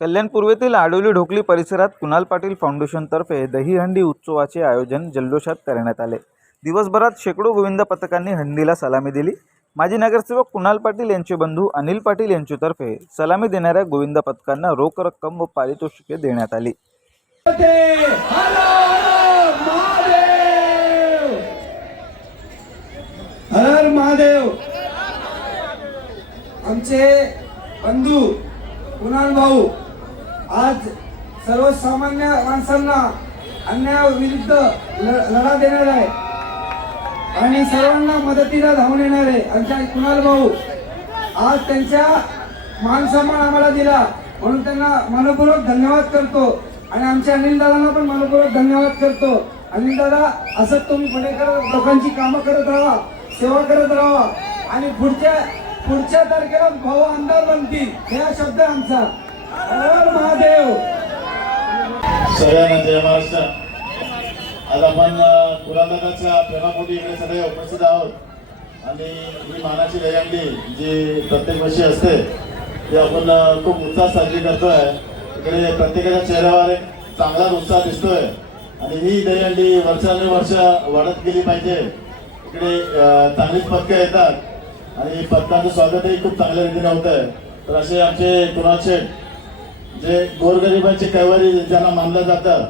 कल्याण पूर्वेतील आडोली ढोकली परिसरात कुणाल पाटील फाउंडेशनतर्फे दहीहंडी उत्सवाचे आयोजन जल्लोषात करण्यात आले. दिवसभरात शेकडो गोविंद पथकांनी हंडीला सलामी दिली. माजी नगरसेवक कुणाल पाटील यांचे बंधू अनिल पाटील यांच्यातर्फे सलामी देणाऱ्या गोविंद पथकांना रोख रक्कम व पारितोषिके देण्यात आली. हर महादेव. आमचे बंधू कुणाल भाऊ आज सर्वसामान्य माणसांना अन्यायाविरुद्ध ल- लढा देणार आहे. आणि सर्वांना मदतीला धावून येणार आहे. आमच्या कुणाल भाऊ आज त्यांच्या मान सन्मान आम्हाला दिला. म्हणून त्यांना मनपूर्वक धन्यवाद करतो. आणि आमच्या अनिल दादांना पण मनपूर्वक धन्यवाद करतो. अनिल दादा असं तुम्ही पुणेकर लोकांची कामं करत राहा सेवा करत राहा. आणि पुढच्या पुढच्या तारखेला भाऊ आमदार बनतील. हे शब्द आमचा. महादेव. सगळ्यांना जय महाराष्ट्र आज आपण कुलादाच्या प्रेमापोटी इकडे सगळे उपस्थित आहोत. आणि ही मानाची दहीहंडी जी प्रत्येक वर्षी असते ती आपण खूप उत्साह साजरी करतोय. इकडे प्रत्येकाच्या चेहऱ्यावर एक चांगलाच उत्साह दिसतोय. आणि ही दहीहंडी वर्षानुवर्ष वाढत गेली पाहिजे. इकडे चांगलीच पथकं येतात. आणि पथकांचं स्वागतही खूप चांगल्या रीतीने होत आहे तर असे आमचे कुणाल शेठ जे गोरगरिबांचे कैवारी ज्यांना मानलं जातं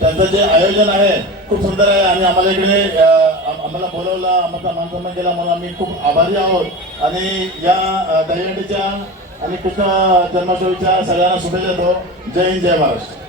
त्यांचं जे आयोजन आहे खूप सुंदर आहे. आणि आम्हाला इकडे आम्हाला बोलवलं आम्हाला मानसन्मान केला म्हणून आम्ही खूप आभारी आहोत. आणि या दहीहंडीच्या आणि कृष्ण जन्माष्टमीच्या सगळ्यांना शुभेच्छा देतो. जय हिंद जय महाराष्ट्र.